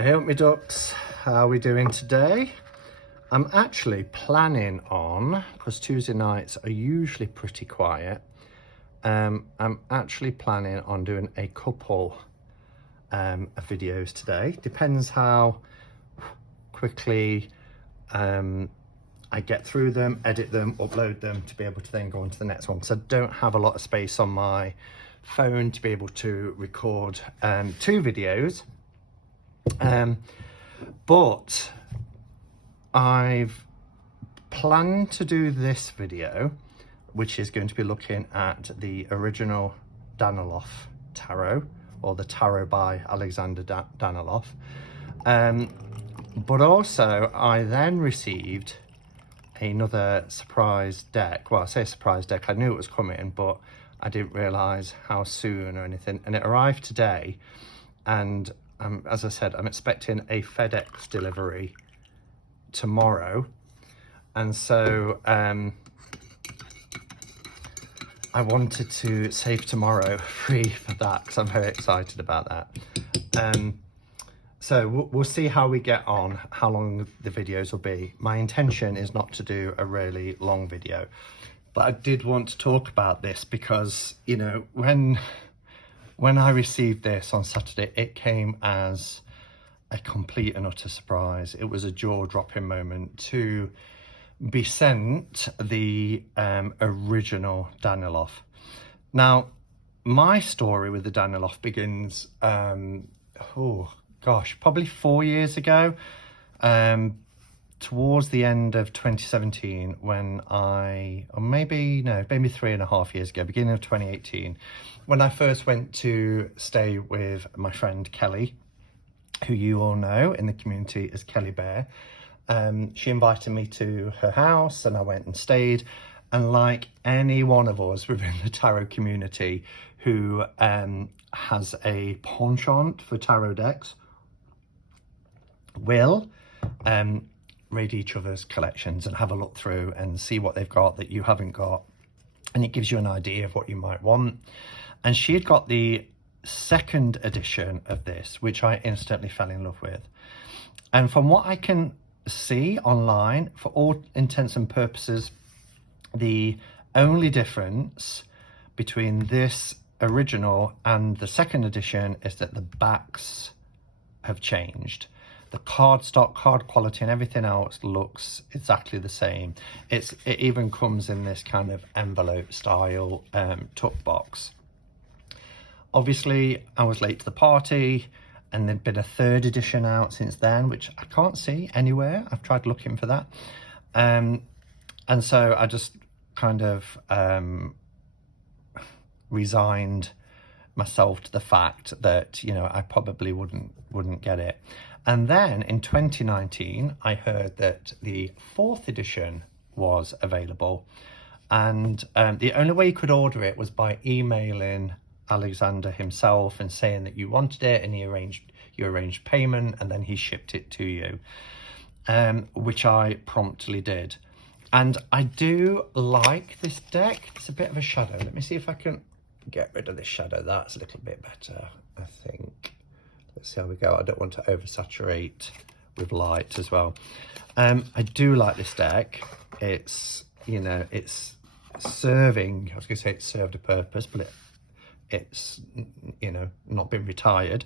Hey up me ducks, how are we doing today? I'm actually planning on, because Tuesday nights are usually pretty quiet, I'm actually planning on doing a couple of videos today. Depends how quickly I get through them, edit them, upload them to be able to then go on to the next one. So I don't have a lot of space on my phone to be able to record 2 videos. But I've planned to do this video, which is going to be looking at the original Daniloff tarot, or the tarot by Alexander Daniloff. But also I then received another surprise deck. Well, I say surprise deck, I knew it was coming, but I didn't realize how soon or anything, and it arrived today. And as I said, I'm expecting a FedEx delivery tomorrow, and so I wanted to save tomorrow free for that because I'm very excited about that. So we'll see how we get on, how long the videos will be. My intention is not to do a really long video, but I did want to talk about this because, you know, when I received this on Saturday, it came as a complete and utter surprise. It was a jaw-dropping moment to be sent the original Daniloff. Now, my story with the Daniloff begins, probably 4 years ago, towards the end of 2017, when maybe 3.5 years ago, beginning of 2018, when I first went to stay with my friend Kelly, who you all know in the community as Kelly Bear. She invited me to her house and I went and stayed. And like any one of us within the tarot community who has a penchant for tarot decks, will read each other's collections and have a look through and see what they've got that you haven't got, and it gives you an idea of what you might want. And she had got the 2nd edition of this, which I instantly fell in love with. And from what I can see online, for all intents and purposes, the only difference between this original and the 2nd edition is that the backs have changed. The cardstock, card quality and everything else looks exactly the same. It even comes in this kind of envelope style tuck box. Obviously, I was late to the party, and there'd been a 3rd edition out since then, which I can't see anywhere. I've tried looking for that. And so I just kind of resigned myself to the fact that, you know, I probably wouldn't get it. And then in 2019, I heard that the 4th edition was available, and the only way you could order it was by emailing Alexander himself and saying that you wanted it, and you arranged payment, and then he shipped it to you, which I promptly did. And I do like this deck. It's a bit of a shadow. Let me see if I can get rid of this shadow. That's a little bit better, I think. Let's see how we go. I don't want to oversaturate with light as well. I do like this deck. It's, you know, it's serving, I was going to say it served a purpose, but it's, you know, not been retired.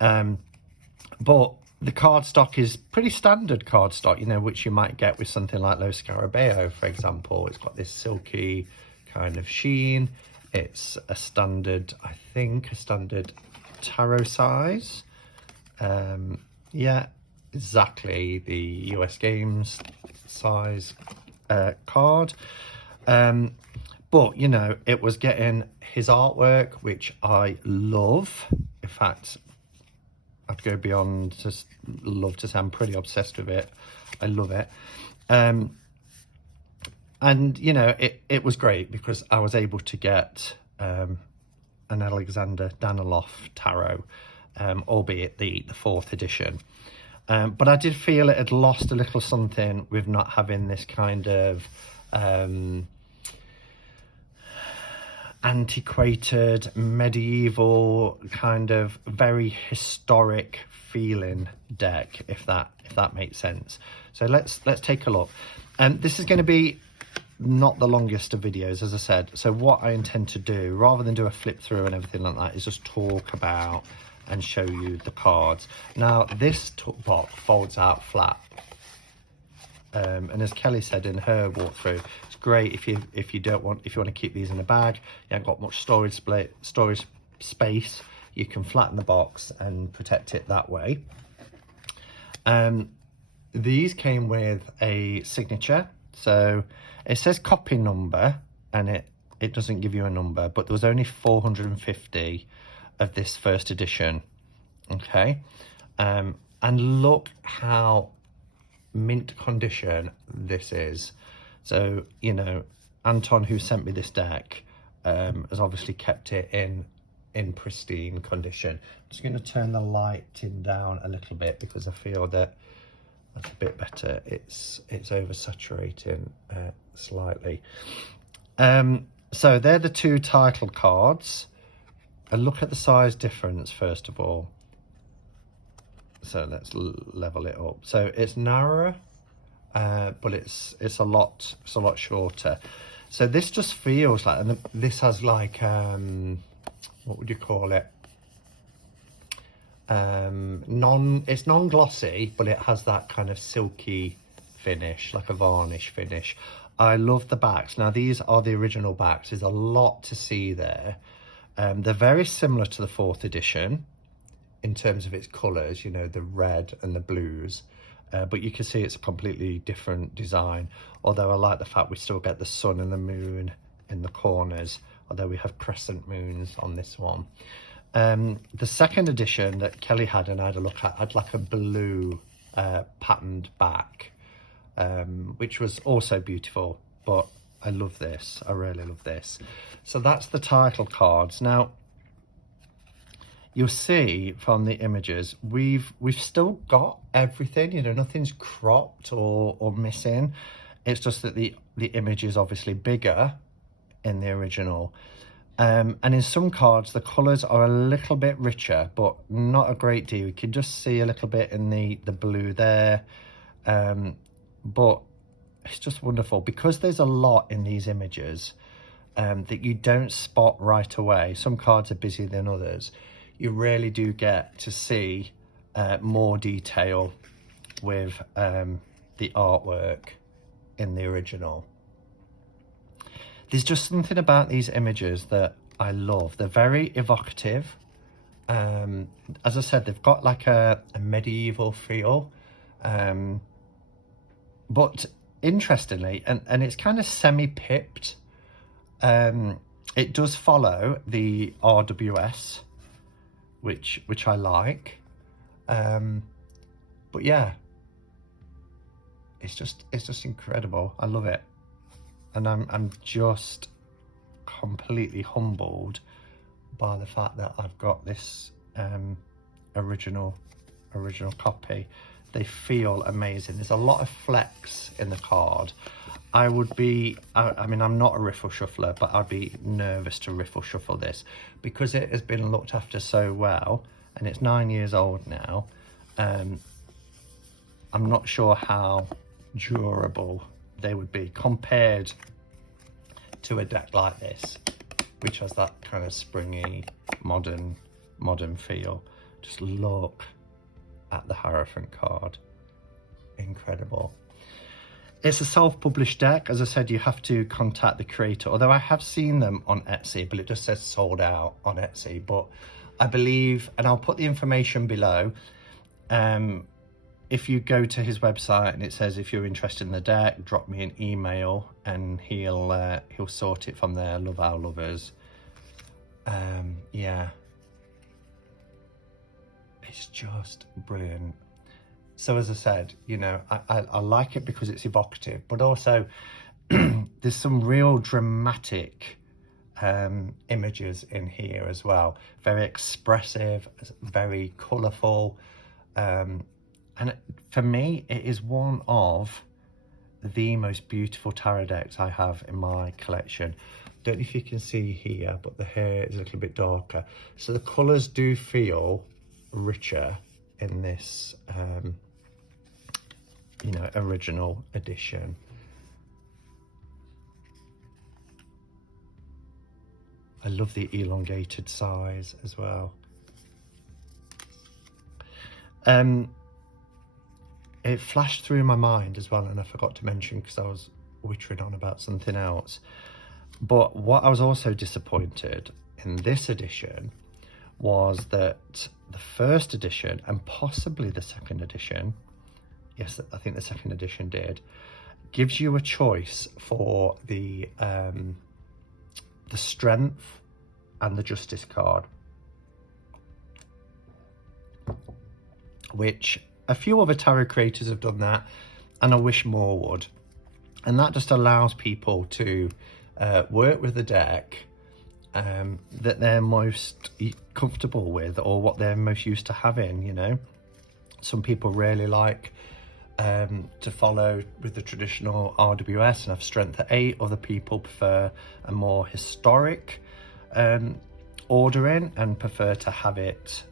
But the cardstock is pretty standard cardstock, you know, which you might get with something like Lo Scarabeo, for example. It's got this silky kind of sheen. It's a standard, I think, a standard tarot size. Yeah, exactly the US Games size card. But, you know, it was getting his artwork, which I love. In fact, I'd go beyond just love to say I'm pretty obsessed with it. I love it. And, you know, it was great because I was able to get an Alexander Daniloff tarot, albeit the 4th edition. But I did feel it had lost a little something with not having this kind of antiquated, medieval, kind of very historic feeling deck, if that makes sense. So let's take a look. And this is going to be not the longest of videos, as I said. So what I intend to do, rather than do a flip through and everything like that, is just talk about and show you the cards. Now this box folds out flat, and as Kelly said in her walkthrough, it's great if you want to keep these in a bag. You haven't got much storage space. You can flatten the box and protect it that way. These came with a signature, so it says copy number, and it doesn't give you a number, but there was only 450 of this first edition. Okay, and look how mint condition this is. So, you know, Anton, who sent me this deck, has obviously kept it in pristine condition. I'm just going to turn the lighting down a little bit because I feel that that's a bit better. It's oversaturating slightly. So they're the two title cards. And look at the size difference first of all. So let's level it up. So it's narrower, but it's a lot shorter. So this just feels like, and this has like what would you call it? It's non-glossy, but it has that kind of silky finish, like a varnish finish. I love the backs. Now these are the original backs. There's a lot to see there. They're very similar to the 4th edition in terms of its colours, you know, the red and the blues, but you can see it's a completely different design, although I like the fact we still get the sun and the moon in the corners, although we have crescent moons on this one. The 2nd edition that Kelly had and I had a look at had like a blue patterned back, which was also beautiful, but I love this. I really love this. So that's the title cards. Now you'll see from the images we've still got everything, you know, nothing's cropped or missing. It's just that the image is obviously bigger in the original, and in some cards the colors are a little bit richer, but not a great deal. You can just see a little bit in the blue there, but it's just wonderful because there's a lot in these images that you don't spot right away. Some cards are busier than others. You really do get to see more detail with the artwork in the original. There's just something about these images that I love. They're very evocative. As I said, they've got like a medieval feel, but interestingly, and it's kind of semi-pipped. It does follow the RWS, which I like, but yeah, it's just incredible. I love it, and I'm just completely humbled by the fact that I've got this original copy. They feel amazing. There's a lot of flex in the card. I mean, I'm not a riffle shuffler, but I'd be nervous to riffle shuffle this because it has been looked after so well, and it's 9 years old now. I'm not sure how durable they would be compared to a deck like this, which has that kind of springy, modern feel. Just look at the Hierophant card. Incredible. It's a self-published deck. As I said, you have to contact the creator, although I have seen them on Etsy, but it just says sold out on Etsy. But I believe, and I'll put the information below, if you go to his website and it says if you're interested in the deck, drop me an email and he'll sort it from there. Love our lovers. Yeah, it's just brilliant. So as I said, you know, I like it because it's evocative, but also there's some real dramatic images in here as well. Very expressive, very colourful. And for me, it is one of the most beautiful tarot decks I have in my collection. Don't know if you can see here, but the hair is a little bit darker. So the colours do feel richer in this, you know, original edition. I love the elongated size as well. It flashed through my mind as well, and I forgot to mention because I was wittering on about something else. But what I was also disappointed in this edition was that the first edition and possibly the second edition, yes, I think the second edition did, gives you a choice for the strength and the justice card, which a few other tarot creators have done that, and I wish more would. And that just allows people to work with the deck that they're most comfortable with, or what they're most used to having, you know. Some people really like to follow with the traditional RWS and have strength at 8. Other people prefer a more historic ordering and prefer to have it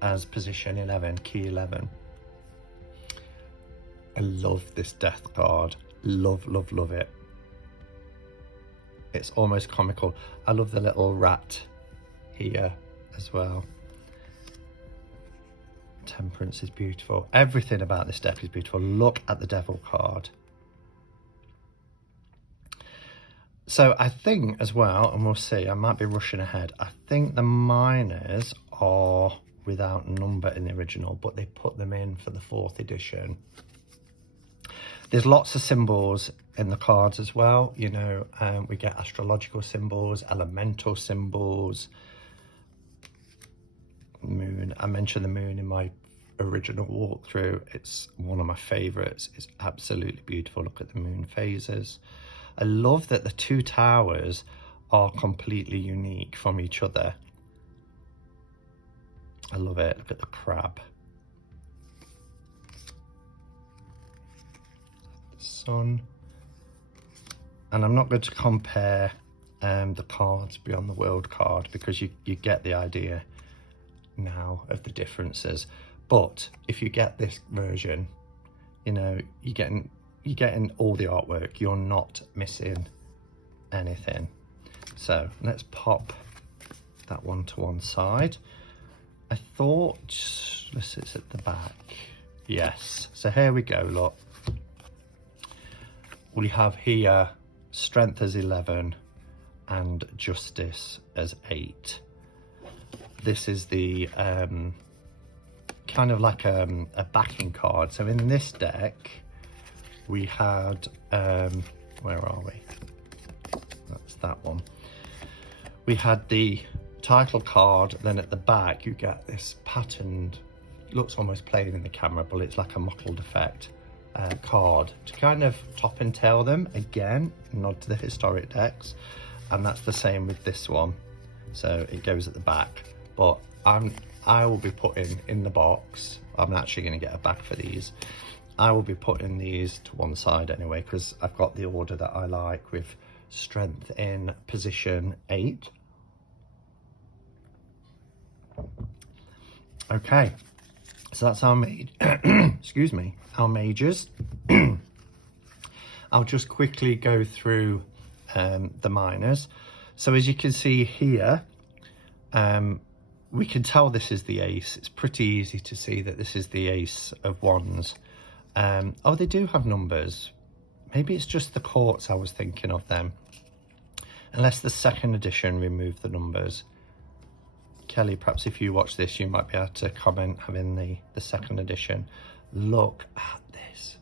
as position 11, key 11. I love this death card. Love, love, love it. It's almost comical. I love the little rat here as well. Temperance is beautiful. Everything about this deck is beautiful. Look at the devil card. So I think as well, and we'll see, I might be rushing ahead, I think the minors are without number in the original, but they put them in for the 4th edition. There's lots of symbols in the cards as well, you know. We get astrological symbols, elemental symbols, moon. I mentioned the moon in my original walkthrough. It's one of my favorites. It's absolutely beautiful. Look at the moon phases. I love that the 2 towers are completely unique from each other. I love it. Look at the crab. Sun. And I'm not going to compare the cards beyond the world card, because you get the idea now of the differences. But if you get this version, you know, you're getting all the artwork. You're not missing anything. So let's pop that one to one side. I thought, let's it's at the back. Yes. So here we go. Look, we have here strength as 11 and justice as 8. This is the kind of like a backing card. So in this deck we had where are we? That's that one. We had the title card, then at the back you get this patterned, looks almost plain in the camera, but it's like a mottled effect card to kind of top and tail them. Again, nod to the historic decks, and that's the same with this one. So it goes at the back, but I will be putting in the box, I'm actually going to get a bag for these. I will be putting these to one side anyway, because I've got the order that I like, with strength in position 8. Okay, so that's our excuse me, our majors. I'll just quickly go through the minors. So as you can see here, we can tell this is the ace. It's pretty easy to see that this is the ace of wands. Oh, they do have numbers. Maybe it's just the courts I was thinking of them, unless the 2nd edition removed the numbers. Kelly, perhaps if you watch this, you might be able to comment having the 2nd edition. Look at this.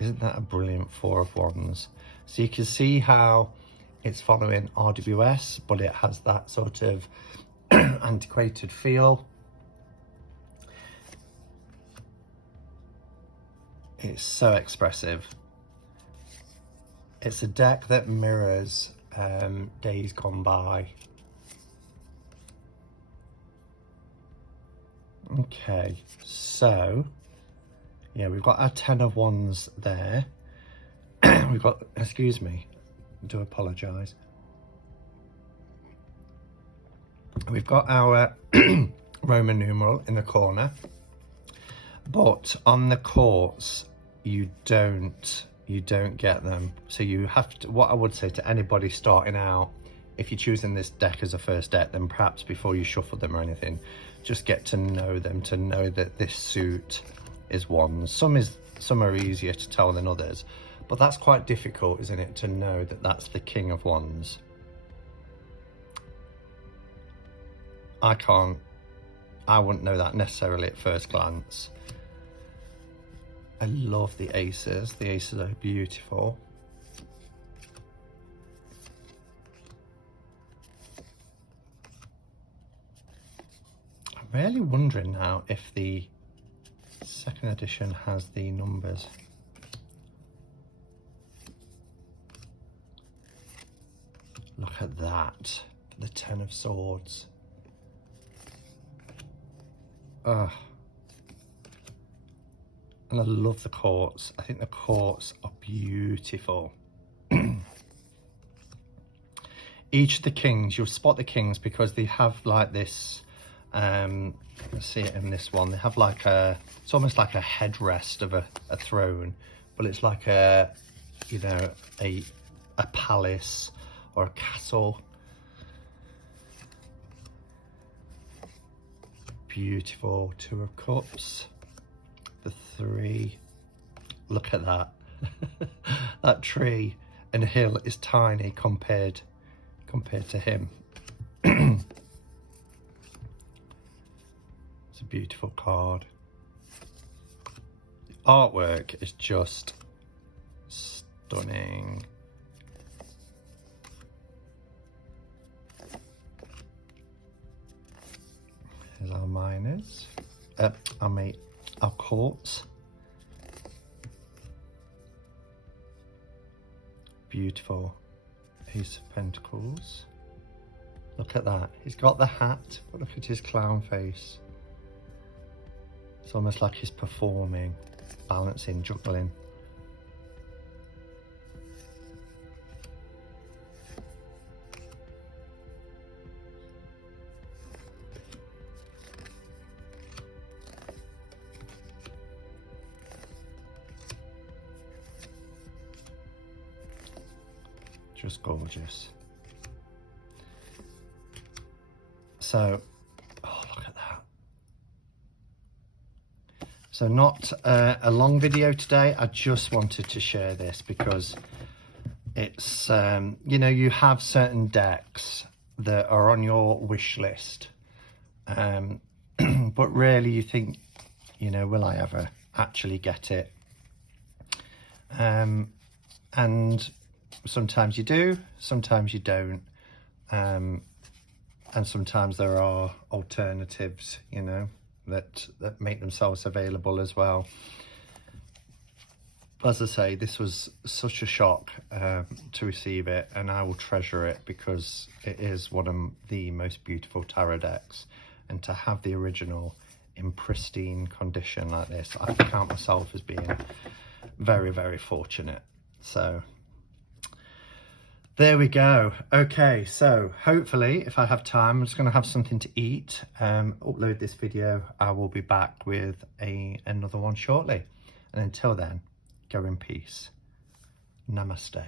Isn't that a brilliant 4 of wands? So you can see how it's following RWS, but it has that sort of antiquated feel. It's so expressive. It's a deck that mirrors days gone by. Okay, so yeah, we've got our 10 of wands there. We've got, excuse me, do apologise. We've got our Roman numeral in the corner, but on the courts you don't get them. So you have to, what I would say to anybody starting out, if you're choosing this deck as a first deck, then perhaps before you shuffle them or anything, just get to know them, to know that this suit is ones. Some are easier to tell than others, but that's quite difficult, isn't it, to know that that's the king of wands. I wouldn't know that necessarily at first glance. I love the aces. The aces are beautiful. I'm really wondering now if the second edition has the numbers. Look at that, the 10 of swords. And I love the courts. I think the courts are beautiful. Each of the kings, you'll spot the kings because they have like this, let's see it in this one, they have like it's almost like a headrest of a throne, but it's like a, you know, a palace or a castle. Beautiful. 2 of cups, the 3. Look at that. That tree and hill is tiny compared to him. It's a beautiful card. The artwork is just stunning. Here's our minors, our courts. Beautiful. Ace of Pentacles. Look at that. He's got the hat, but look at his clown face. It's almost like he's performing, balancing, juggling. Just gorgeous. So, oh, look at that. So not a long video today. I just wanted to share this because it's, you know, you have certain decks that are on your wish list. But really you think, you know, will I ever actually get it? And sometimes you do, sometimes you don't, and sometimes there are alternatives, you know, that make themselves available as well. As I say, this was such a shock to receive it, and I will treasure it because it is one of the most beautiful tarot decks, and to have the original in pristine condition like this, I count myself as being very, very fortunate. So there we go. Okay, so hopefully if I have time, I'm just going to have something to eat, upload this video. I will be back with another one shortly, and until then, go in peace. Namaste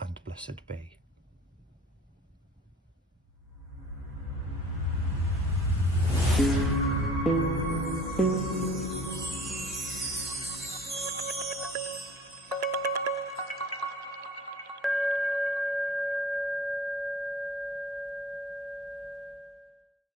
and blessed be.